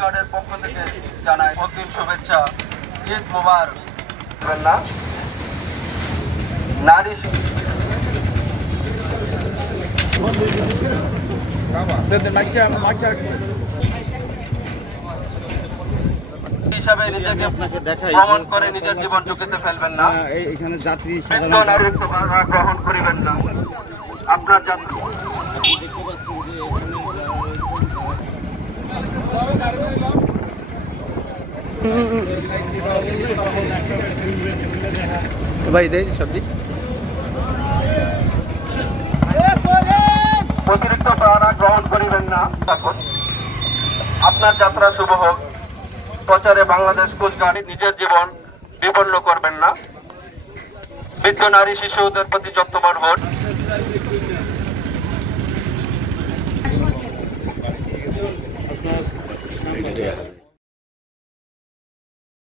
গার্ডের পক্ষ থেকে জানাই অগ্রিম শুভেচ্ছা, ঈদ মোবারক। না নারী হিসাবে নিজেকে প্রমাণ করে নিজের জীবন ঝুঁকিতে ফেলবেন না। এখানে যাত্রী নারীর গ্রহণ করিবেন না। আপনার যাত্রী ভাই দেই সবজি অতিরিক্ত প্রাণা গ্রহণ করিবেন না। এখন আপনার যাত্রা শুভ হোক। প্রচারে বাংলাদেশ কোস্টগার্ড নিজের জীবন বিপন্ন করবেন না। বৃদ্ধ নারী শিশুদের প্রতি যত্নবান হন।